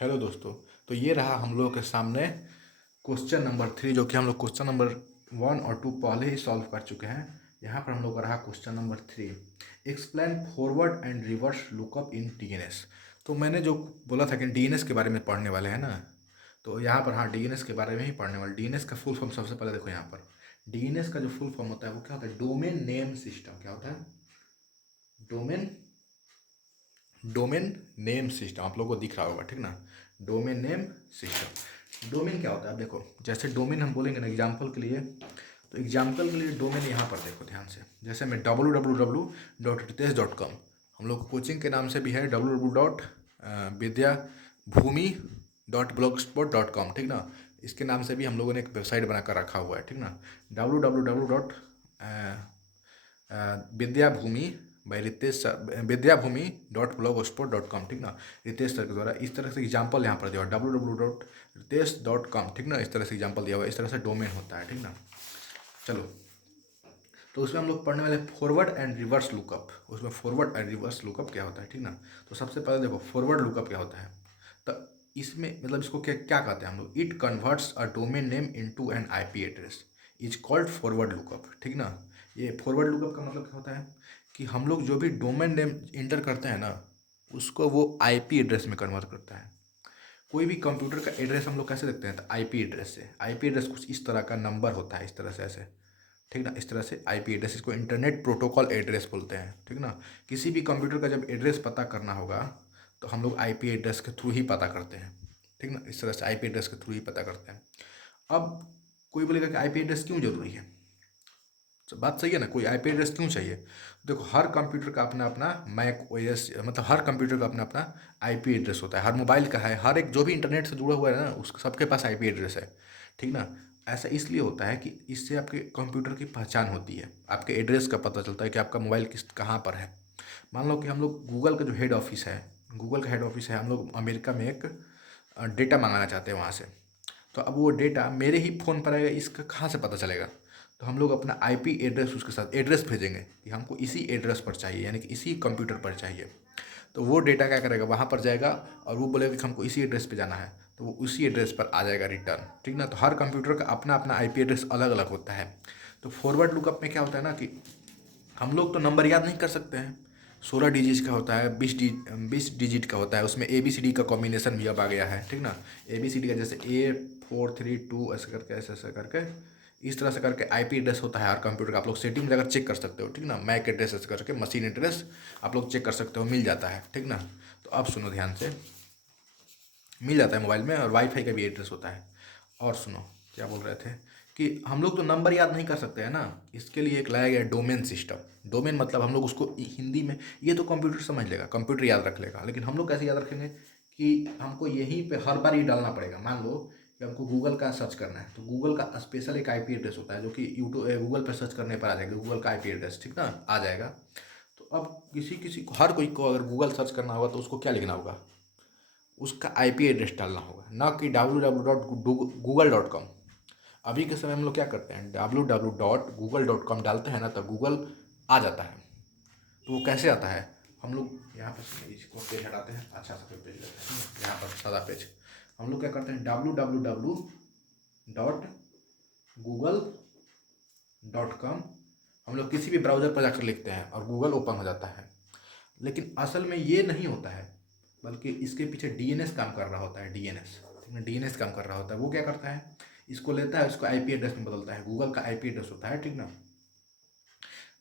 Hello दोस्तों। तो ये रहा हम लोगों के सामने क्वेश्चन नंबर 3, जो कि हम लोग क्वेश्चन नंबर 1 और 2 पहले ही सॉल्व कर चुके हैं। यहाँ पर हम लोग का रहा question number 3, explain forward and reverse lookup in DNS. तो मैंने जो बोला था कि डीएनएस के बारे में पढ़ने वाले हैं ना, तो यहाँ पर हाँ डीएनएस के बारे में ही पढ़ने वाले। डीएनएस का फुल फॉर्म सबसे पहले देखो, यहाँ पर डीएनएस का जो फुल फॉर्म होता है वो क्या होता है? Domain name system. क्या होता है? Domain domain name system. आप लोगों को दिख रहा होगा, ठीक ना? Domain name system. डोमेन क्या होता है? अब देखो, जैसे डोमेन हम बोलेंगे ना एग्जाम्पल के लिए, तो एग्जाम्पल के लिए डोमेन यहाँ पर देखो ध्यान से। जैसे मैं www.ritesh.com, हम लोग कोचिंग के नाम से भी है www.vidyabhumi.blogspot.com, ठीक ना? इसके नाम से भी हम लोगों ने एक वेबसाइट बनाकर रखा हुआ है, ठीक ना? www. Vidyabhumi by Ritesh sir, vidyabhumi.blogspot.com, ठीक ना? रितेश सर के द्वारा इस तरह से एग्जाम्पल यहाँ पर दिया हुआ www.ritesh.com, ठीक ना? इस तरह से एग्जाम्पल दिया हुआ है, इस तरह से डोमेन होता है, ठीक ना? चलो, तो उसमें हम लोग पढ़ने वाले फॉरवर्ड एंड रिवर्स लुकअप। उसमें फॉरवर्ड एंड रिवर्स लुकअप क्या होता है, ठीक ना? तो सबसे पहले देखो फॉरवर्ड लुकअप क्या होता है। तो इसमें मतलब इसको क्या क्या कहते हैं हम लोग? It converts a domain name into an IP address is called forward lookup, ठीक ना? ये फॉरवर्ड लुकअप का मतलब क्या होता है कि हम लोग जो भी डोमेन नेम इंटर करते हैं ना, उसको वो आईपी एड्रेस में कन्वर्ट करता है। कोई भी कंप्यूटर का एड्रेस हम लोग कैसे देखते हैं? तो आईपी एड्रेस से। आईपी एड्रेस कुछ इस तरह का नंबर होता है, इस तरह से, ऐसे, ठीक ना? इस तरह से आईपी एड्रेस, इसको इंटरनेट प्रोटोकॉल एड्रेस बोलते हैं, ठीक ना? किसी भी कंप्यूटर का जब एड्रेस पता करना होगा तो हम लोग आईपी एड्रेस के थ्रू ही पता करते हैं, ठीक ना? इस तरह से आईपी एड्रेस के थ्रू ही पता करते हैं। अब कोई बोलेगा कि आईपी एड्रेस क्यों जरूरी है? तो बात सही है ना, कोई आईपी एड्रेस क्यों चाहिए? देखो, हर कंप्यूटर का अपना अपना मैक ओएस, मतलब हर कंप्यूटर का अपना अपना आईपी एड्रेस होता है। हर मोबाइल का है, हर एक जो भी इंटरनेट से जुड़ा हुआ है ना, उसका सबके पास आईपी एड्रेस है, ठीक ना? ऐसा इसलिए होता है कि इससे आपके कंप्यूटर की पहचान होती है, आपके एड्रेस का पता चलता है कि आपका मोबाइल किस कहाँ पर है। मान लो कि हम लोग गूगल का जो हेड ऑफिस है, गूगल का हेड ऑफिस है, हम लोग अमेरिका में एक डेटा मंगाना चाहते हैं वहाँ से। तो अब वो डेटा मेरे ही फ़ोन पर आएगा, इसका कहाँ से पता चलेगा? तो हम लोग अपना आईपी एड्रेस उसके साथ एड्रेस भेजेंगे कि हमको इसी एड्रेस पर चाहिए, यानी कि इसी कंप्यूटर पर चाहिए। तो वो डेटा क्या करेगा, वहाँ पर जाएगा और वो बोलेगा कि हमको इसी एड्रेस पे जाना है, तो वो उसी एड्रेस पर आ जाएगा रिटर्न, ठीक ना? तो हर कंप्यूटर का अपना अपना आईपी एड्रेस अलग अलग होता है। तो फॉरवर्ड लुकअप में क्या होता है ना कि हम लोग तो नंबर याद नहीं कर सकते हैं। 16 डिजिट का होता है, 20 डिजिट का होता है, उसमें ए बी सी डी का कॉम्बिनेशन भी अब आ गया है, ठीक ना? ए बी सी डी का जैसे 8432 ऐसे करके, ऐसे ऐसे करके, इस तरह से करके आईपी एड्रेस होता है हर कंप्यूटर का। आप लोग सेटिंग में जाकर चेक कर सकते हो, ठीक ना? मैक एड्रेस ऐसे करके, मशीन एड्रेस आप लोग चेक कर सकते हो, मिल जाता है, ठीक ना? तो अब सुनो ध्यान से, मिल जाता है मोबाइल में, और वाईफाई का भी एड्रेस होता है। और सुनो, क्या बोल रहे थे कि हम लोग तो नंबर याद नहीं कर सकते हैं ना, इसके लिए एक लाया गया डोमेन सिस्टम। डोमेन मतलब हम लोग उसको हिंदी में, ये तो कंप्यूटर समझ लेगा, कंप्यूटर याद रख लेगा, लेकिन हम लोग कैसे याद रखेंगे कि हमको यहीं पे हर बार ही डालना पड़ेगा। मान लो कि हमको गूगल का सर्च करना है, तो गूगल का स्पेशल एक आईपी एड्रेस होता है, जो कि यूट्यूब गूगल पर सर्च करने पर आ जाएगा, गूगल का आईपी एड्रेस, ठीक ना? आ जाएगा। तो अब किसी किसी को, हर कोई को अगर गूगल सर्च करना होगा तो उसको क्या लिखना होगा? उसका आईपी एड्रेस डालना होगा, ना कि www.google.com। अभी के समय हम लोग क्या करते हैं, www.google.com डालते हैं ना, तो गूगल आ जाता है। तो वो कैसे आता है? हम लोग यहाँ पर इसको पेज हटाते हैं, अच्छा सा पेज लेते हैं, यहाँ पर सादा पेज। हम लोग क्या करते हैं, www.google.com हम लोग किसी भी ब्राउज़र पर जाकर लिखते हैं और गूगल ओपन हो जाता है। लेकिन असल में ये नहीं होता है, बल्कि इसके पीछे डीएनएस काम कर रहा होता है। डीएनएस, डीएनएस काम कर रहा होता है। वो क्या करता है, इसको लेता है, उसको आईपी एड्रेस में बदलता है। गूगल का आईपी एड्रेस होता है, ठीक ना?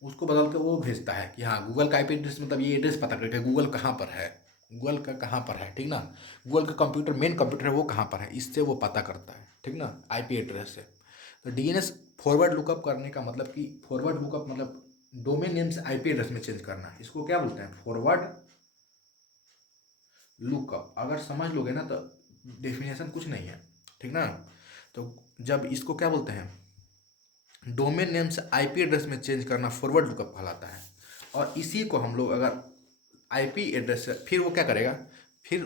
उसको बदल के वो भेजता है कि हाँ गूगल का आईपी एड्रेस, मतलब ये एड्रेस पता करके गूगल कहाँ पर है, गूगल का कहाँ पर है, ठीक ना? गूगल का कंप्यूटर, मेन कंप्यूटर है वो कहाँ पर है, इससे वो पता करता है, ठीक ना? आईपी एड्रेस से। तो डीएनएस फॉरवर्ड लुकअप करने का मतलब कि फॉरवर्ड लुकअप मतलब डोमेन नेम से आईपी एड्रेस में चेंज करना, इसको क्या बोलते हैं? Forward lookup. अगर समझ लोगे ना तो डेफिनेशन कुछ नहीं है, ठीक ना? तो जब इसको क्या बोलते हैं, डोमेन नेम से आईपी एड्रेस में चेंज करना फॉरवर्ड लुकअप कहलाता है। और इसी को हम लोग अगर आईपी एड्रेस से, फिर वो क्या करेगा, फिर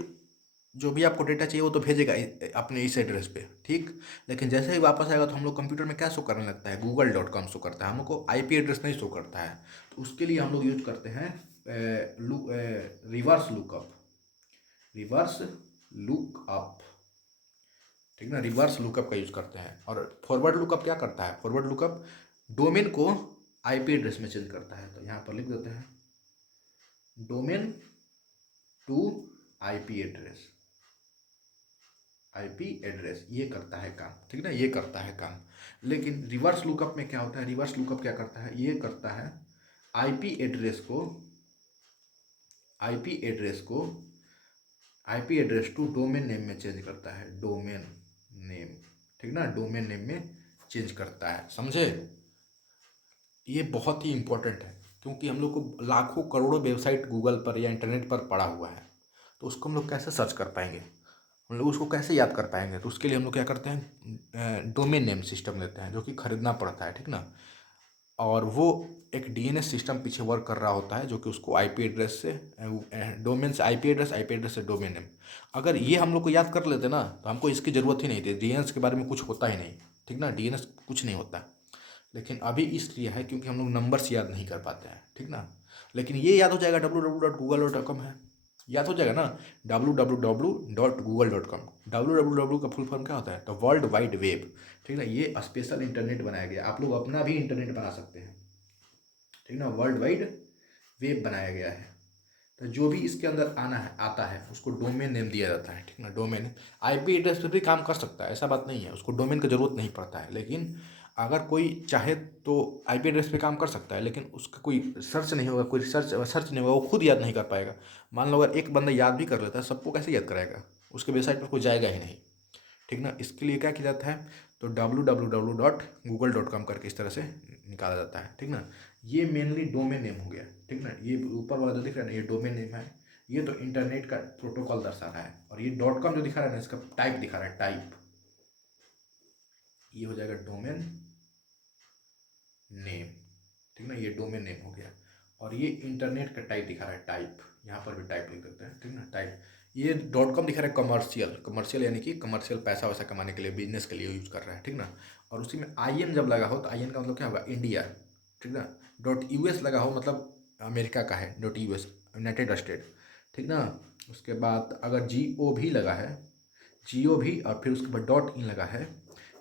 जो भी आपको डेटा चाहिए वो तो भेजेगा अपने इस एड्रेस पे, ठीक। लेकिन जैसे ही वापस आएगा तो हम लोग कंप्यूटर में क्या शो करने लगता है, google.com शो करता है, हम लोग को आईपी एड्रेस नहीं शो करता है। तो उसके लिए हम लोग यूज करते हैं रिवर्स लुकअप। रिवर्स लुकअप, ठीक ना, रिवर्स लुकअप का यूज करते हैं। और फॉरवर्ड लुकअप क्या करता है, फॉरवर्ड लुकअप डोमेन को आईपी एड्रेस में चेंज करता है। तो यहाँ पर लिख देते हैं domain to IP address, IP address ये करता है काम, ठीक ना, ये करता है काम। लेकिन रिवर्स लुकअप में क्या होता है, रिवर्स लुकअप क्या करता है, ये करता है आईपी एड्रेस को, आईपी एड्रेस को, IP address to domain name में चेंज करता है, डोमेन नेम, ठीक ना, डोमेन नेम में चेंज करता है, समझे। ये बहुत ही इंपॉर्टेंट है क्योंकि हम लोग को लाखों करोड़ों वेबसाइट गूगल पर या इंटरनेट पर पड़ा हुआ है, तो उसको हम लोग कैसे सर्च कर पाएंगे, हम लोग उसको कैसे याद कर पाएंगे। तो उसके लिए हम लोग क्या करते हैं, डोमेन नेम सिस्टम लेते हैं जो कि खरीदना पड़ता है, ठीक ना। और वो एक डीएनएस सिस्टम पीछे वर्क कर रहा होता है जो कि उसको आईपी एड्रेस से, डोमेन से आईपी एड्रेस, आईपी एड्रेस से डोमेन नेम। अगर ये हम लोग को याद कर लेते ना तो हमको इसकी ज़रूरत ही नहीं थी, डीएनएस के बारे में कुछ होता ही नहीं, ठीक ना, डीएनएस कुछ नहीं होता। लेकिन अभी इसलिए है क्योंकि हम लोग नंबर्स याद नहीं कर पाते हैं, ठीक ना। लेकिन ये याद हो जाएगा www.google.com है, याद हो जाएगा ना, www.google.com। www का फुल फॉर्म क्या होता है, तो वर्ल्ड वाइड वेब, ठीक ना। ये स्पेशल इंटरनेट बनाया गया, आप लोग अपना भी इंटरनेट बना सकते हैं, ठीक ना, वर्ल्ड वाइड वेब बनाया गया है। तो जो भी इसके अंदर आना है आता है उसको डोमेन नेम दिया जाता है, ठीक ना, डोमेन। आईपी एड्रेस पे भी काम कर सकता है, ऐसा बात नहीं है, उसको डोमेन की ज़रूरत नहीं पड़ता है। लेकिन अगर कोई चाहे तो आईपी एड्रेस पे काम कर सकता है, लेकिन उसका कोई सर्च नहीं होगा, कोई सर्च नहीं होगा, वो खुद याद नहीं कर पाएगा। मान लो अगर एक बंदा याद भी कर लेता है, सबको कैसे याद कराएगा, उसके वेबसाइट पर कोई जाएगा ही नहीं, ठीक ना। इसके लिए क्या किया जाता है, तो www.google.com करके इस तरह से निकाला जाता है, ठीक ना। ये मेनली डोमेन नेम हो गया, ठीक ना। ये ऊपर वाला जो दिख रहा है ना, ये डोमेन नेम है, ये तो इंटरनेट का प्रोटोकॉल दर्शा रहा है। और ये .com जो दिखा रहा है ना, इसका टाइप दिखा रहा है, टाइप, ये हो जाएगा डोमेन नेम, ठीक ना, ये डोमेन नेम हो गया। और ये इंटरनेट का टाइप दिखा रहा है, टाइप, यहाँ पर भी टाइप लिख देते हैं, ठीक ना, टाइप। ये .com दिखा रहा है कमर्शियल, कमर्शियल यानी कि कमर्शियल, पैसा वैसा कमाने के लिए, बिजनेस के लिए यूज कर रहा है, ठीक ना। और उसी में IN जब लगा हो तो IN का मतलब क्या होगा, इंडिया, ठीक ना। .US लगा हो मतलब अमेरिका का है, .US यूनाइटेड स्टेट, ठीक ना। उसके बाद अगर GOV लगा है, GOV, और फिर उसके बाद .in लगा है,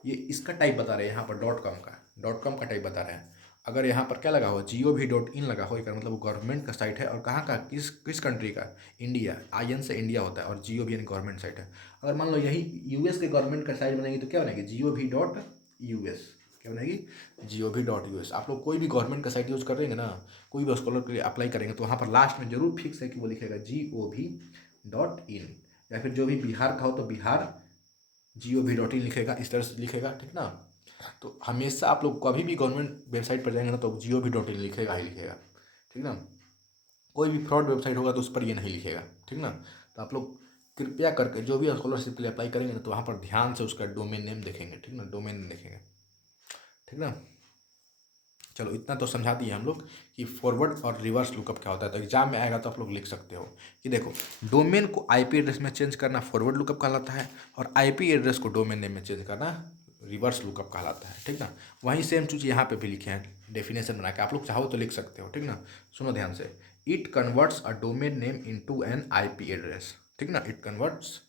ये इसका टाइप बता रहे हैं यहाँ पर .com का टाइप बता रहे हैं। अगर यहाँ पर क्या लगा हो, GOV.in लगा हो, इसका मतलब वो गवर्नमेंट का साइट है। और कहाँ का, किस कंट्री का, इंडिया, IN से इंडिया होता है, और GOV यानी गवर्नमेंट साइट है। अगर मान लो यही US के गवर्नमेंट का साइट बनेगी तो क्या बनेगी, GOV.US, क्या बनेगी, GOV.US। आप लोग कोई भी गवर्नमेंट का साइट यूज़ करेंगे ना, कोई भी स्कॉलर के लिए अप्लाई करेंगे तो वहाँ पर लास्ट में जरूर फिक्स है कि वो लिखेगा GOV.in, या फिर जो भी बिहार का हो तो बिहार GOV.in लिखेगा, इस तरह से लिखेगा, ठीक ना। तो हमेशा आप लोग कभी भी गवर्नमेंट वेबसाइट पर जाएंगे ना तो GOV.in लिखेगा ही लिखेगा, ठीक ना। कोई भी फ्रॉड वेबसाइट होगा तो उस पर ये नहीं लिखेगा, ठीक ना। तो आप लोग कृपया करके जो भी स्कॉलरशिप के लिए अप्लाई करेंगे ना तो वहाँ पर ध्यान से उसका डोमेन नेम देखेंगे, ठीक ना, डोमेन नेम देखेंगे, ठीक ना। चलो इतना तो समझा दिए हम लोग कि फॉरवर्ड और रिवर्स लुकअप क्या होता है। तो एग्जाम में आएगा तो आप लोग लिख सकते हो कि देखो, डोमेन को आईपी एड्रेस में चेंज करना फॉरवर्ड लुकअप कहलाता है, और आईपी एड्रेस को डोमेन नेम में चेंज करना रिवर्स लुकअप कहलाता है, ठीक ना। वहीं सेम चीज़ यहाँ पे भी लिखे हैं, डेफिनेशन बना के आप लोग चाहो तो लिख सकते हो, ठीक ना। सुनो ध्यान से, it converts a domain name into an IP address, ठीक ना, इट कन्वर्ट्स,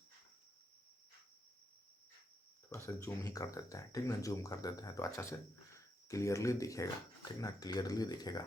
थोड़ा सा जूम ही कर देते हैं, ठीक ना, जूम कर देते हैं तो अच्छा से क्लियरली दिखेगा, ठीक ना, क्लियरली दिखेगा।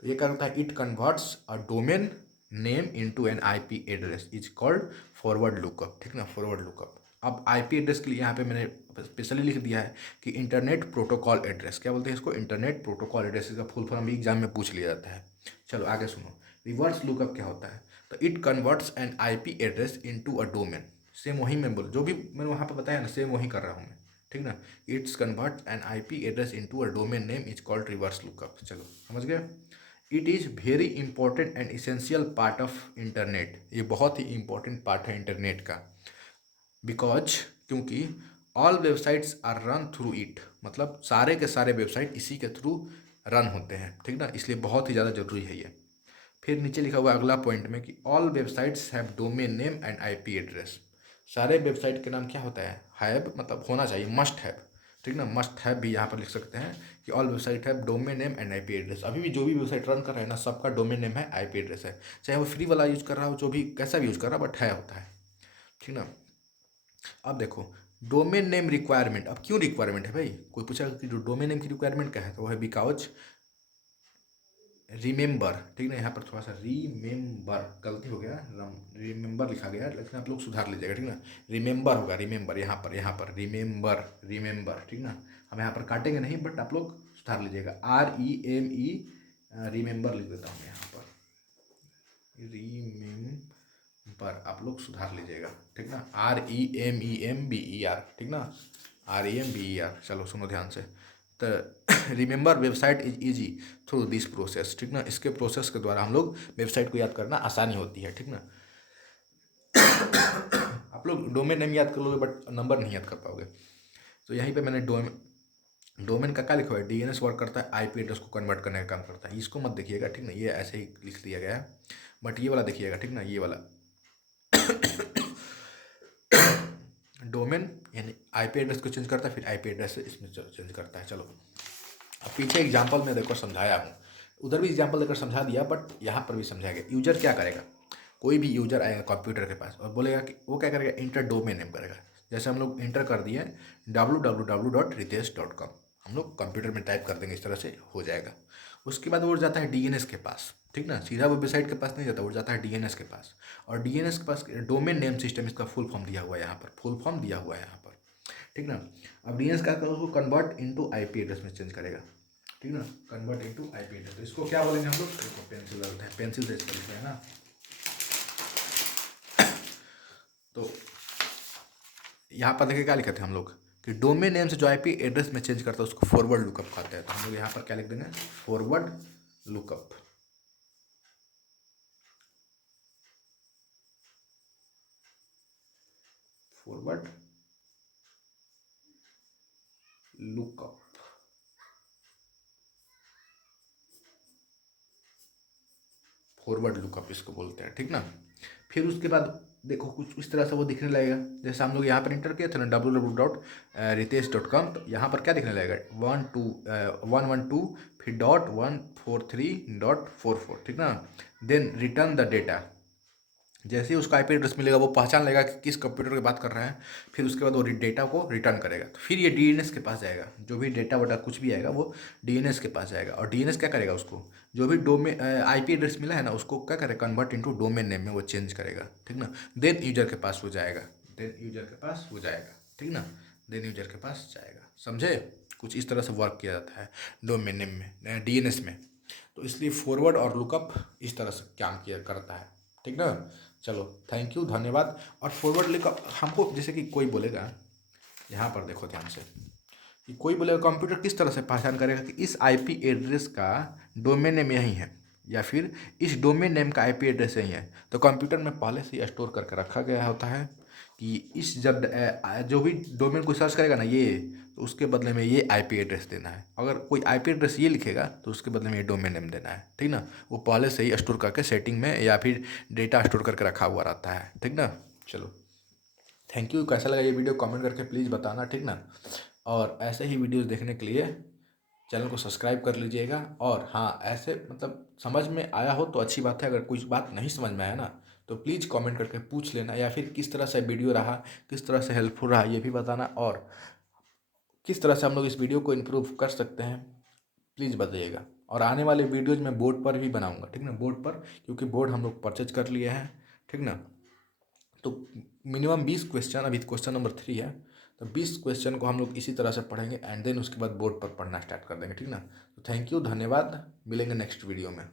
तो ये क्या होता है, it converts a domain name into an IP address is called forward lookup, ठीक ना, फॉरवर्ड लुकअप। अब आईपी एड्रेस के लिए यहाँ पे मैंने स्पेशली लिख दिया है कि इंटरनेट प्रोटोकॉल एड्रेस, क्या बोलते हैं इसको, इंटरनेट प्रोटोकॉल एड्रेस, इसका फुल फॉर्म भी एग्जाम में पूछ लिया जाता है। चलो आगे सुनो, रिवर्स लुकअप क्या होता है, तो it converts N IP address into a domain, same वही मैं बोल, जो भी मैंने वहाँ पे बताया ना सेम वही कर रहा हूँ मैं, ठीक ना। It's convert an IP address into a domain name is called reverse lookup. चलो समझ गए। It is very important and essential part of internet, ये बहुत ही इंपॉर्टेंट पार्ट है इंटरनेट का। बिकॉज, क्योंकि all websites are run through it, मतलब सारे के सारे वेबसाइट इसी के थ्रू रन होते हैं, ठीक ना, इसलिए बहुत ही ज़्यादा जरूरी है ये। फिर नीचे लिखा हुआ अगला पॉइंट में कि all websites have domain name and IP address, सारे वेबसाइट के नाम क्या होता है, हैव मतलब होना चाहिए, मस्ट हैव, ठीक ना, मस्ट हैव भी यहाँ पर लिख सकते हैं कि all website have domain name and IP address. अभी भी जो भी वेबसाइट रन कर रहा है ना, सबका डोमेन नेम है, आईपी एड्रेस है, चाहे वो फ्री वाला यूज़ कर रहा हो, जो भी कैसा भी यूज़ कर रहा है, बट है होता है। ठीक ना। अब देखो डोमेन नेम रिक्वायरमेंट, अब क्यों रिक्वायरमेंट है भाई, कोई पूछा कि जो डोमेन नेम की रिक्वायरमेंट क्या है, तो वो है बिकॉज रिमेंबर, ठीक ना। यहाँ पर थोड़ा सा रिमेंबर गलती हो गया, रिमेंबर लिखा गया, लेकिन आप लोग सुधार लीजिएगा, ठीक ना। रिमेंबर होगा, रिमेंबर यहाँ पर रिमेंबर, रिमेंबर, ठीक ना। हम यहाँ पर काटेंगे नहीं, बट आप लोग सुधार लीजिएगा, REME, रिमेंबर लिख देता हूँ यहाँ पर, रिमेंबर, आप लोग सुधार लीजिएगा, ठीक ना। REMEMBER, ठीक ना, REMBER। चलो सुनो ध्यान से, तो remember website is easy through this process, ठीक ना। इसके प्रोसेस के द्वारा हम लोग वेबसाइट को याद करना आसानी होती है, ठीक ना। आप लोग डोमेन नेम याद कर लोगे बट नंबर नहीं याद कर पाओगे। तो यहीं पे मैंने डोमेन का क्या लिखा हुआ है, DNS वर्क करता है, IP एड्रेस को कन्वर्ट करने का काम करता है, इसको मत देखिएगा, ठीक ना, ये ऐसे ही लिख दिया गया है, बट ये वाला देखिएगा, ठीक ना, ये वाला डोमेन यानी IP एड्रेस को चेंज करता है, फिर IP एड्रेस से इसमें चेंज करता है। चलो अब पीछे एग्जाम्पल में देखो समझाया हूँ, उधर भी एग्जाम्पल देकर समझा दिया, बट यहाँ पर भी समझाया गया। यूजर क्या करेगा, कोई भी यूजर आएगा कंप्यूटर के पास और बोलेगा कि वो क्या करेगा, इंटर डोमेन नेम करेगा। जैसे हम लोग इंटर कर दिए www.ritesh.com, हम लोग कंप्यूटर में टाइप कर देंगे, इस तरह से हो जाएगा। उसके बाद वो जाता है DNS के पास, ठीक ना, सीधा वो वेबसाइट के पास नहीं जाता, वो जाता है DNS के पास, और DNS के पास डोमेन नेम सिस्टम, इसका फुल फॉर्म दिया हुआ है यहाँ पर, फुल फॉर्म दिया हुआ है यहाँ पर, ठीक ना। अब DNS क्या करेगा, उसको कन्वर्ट इनटू IP एड्रेस में चेंज करेगा, ठीक ना, कन्वर्ट इनटू IP एड्रेस। तो इसको क्या बोलेंगे हम लोग, देखो पेंसिल लगता है, पेंसिल से इसको लिखते हैं ना। तो यहाँ पर देखिए क्या लिखे थे हम लोग कि डोमेन नेम से जो IP एड्रेस में चेंज करता है उसको फॉरवर्ड लुकअप कहते हैं। तो हम लोग यहाँ पर क्या लिख देंगे, forward lookup, forward lookup, forward lookup इसको बोलते हैं, ठीक ना। फिर उसके बाद देखो कुछ इस तरह से वो दिखने लगेगा, जैसे हम लोग यहाँ पर इंटर किए थे ना www.ritesh.com, तो यहाँ पर क्या दिखने लगेगा, 112 फिर .143.44, ठीक ना। देन रिटर्न द डेटा, जैसे ही उसका IP एड्रेस मिलेगा वो पहचान लेगा कि किस कंप्यूटर की बात कर रहा है, फिर उसके बाद वो डेटा को रिटर्न करेगा। तो फिर ये DNS के पास जाएगा, जो भी डेटा वटा कुछ भी आएगा वो DNS के पास जाएगा, और DNS क्या करेगा, उसको जो भी डोमेन IP एड्रेस मिला है ना उसको क्या करेगा, कन्वर्ट इनटू डोमेन नेम में वो चेंज करेगा, ठीक ना। देन यूजर के पास वो जाएगा, देन यूजर के पास वो जाएगा, ठीक ना, देन यूजर के पास जाएगा, समझे। कुछ इस तरह से वर्क किया जाता है डोमेन नेम में, DNS में। तो इसलिए फॉरवर्ड और लुकअप इस तरह से काम किया करता है, ठीक ना। चलो थैंक यू, धन्यवाद। और फॉरवर्ड लुकअप हमको, जैसे कि कोई बोलेगा, यहाँ पर देखो ध्यान से, कि कोई बोलेगा कंप्यूटर किस तरह से पहचान करेगा कि इस IP एड्रेस का डोमेन नेम यही है, या फिर इस डोमेन नेम का IP एड्रेस यही है। तो कंप्यूटर में पहले से ही स्टोर करके रखा गया होता है कि इस जब जो भी डोमेन को सर्च करेगा ना ये, तो उसके बदले में ये IP एड्रेस देना है। अगर कोई IP एड्रेस ये लिखेगा तो उसके बदले में ये डोमेन नेम देना है, ठीक ना। वो पहले से ही स्टोर करके सेटिंग में या फिर डेटा स्टोर करके रखा हुआ रहता है, ठीक ना। चलो थैंक यू, कैसा लगा ये वीडियो कमेंट करके प्लीज़ बताना, ठीक ना। और ऐसे ही वीडियोस देखने के लिए चैनल को सब्सक्राइब कर लीजिएगा। और हाँ, ऐसे मतलब समझ में आया हो तो अच्छी बात है, अगर कुछ बात नहीं समझ में आया ना तो प्लीज़ कमेंट करके पूछ लेना, या फिर किस तरह से वीडियो रहा, किस तरह से हेल्पफुल रहा ये भी बताना, और किस तरह से हम लोग इस वीडियो को इम्प्रूव कर सकते हैं प्लीज़ बताइएगा। और आने वाले वीडियोज़ में बोर्ड पर भी बनाऊँगा, ठीक ना, बोर्ड पर, क्योंकि बोर्ड हम लोग परचेज कर लिए हैं, ठीक ना। तो मिनिमम 20 क्वेश्चन, अभी क्वेश्चन नंबर 3 है, तो 20 क्वेश्चन को हम लोग इसी तरह से पढ़ेंगे, एंड देन उसके बाद बोर्ड पर पढ़ना स्टार्ट कर देंगे, ठीक ना। तो थैंक यू, धन्यवाद, मिलेंगे नेक्स्ट वीडियो में।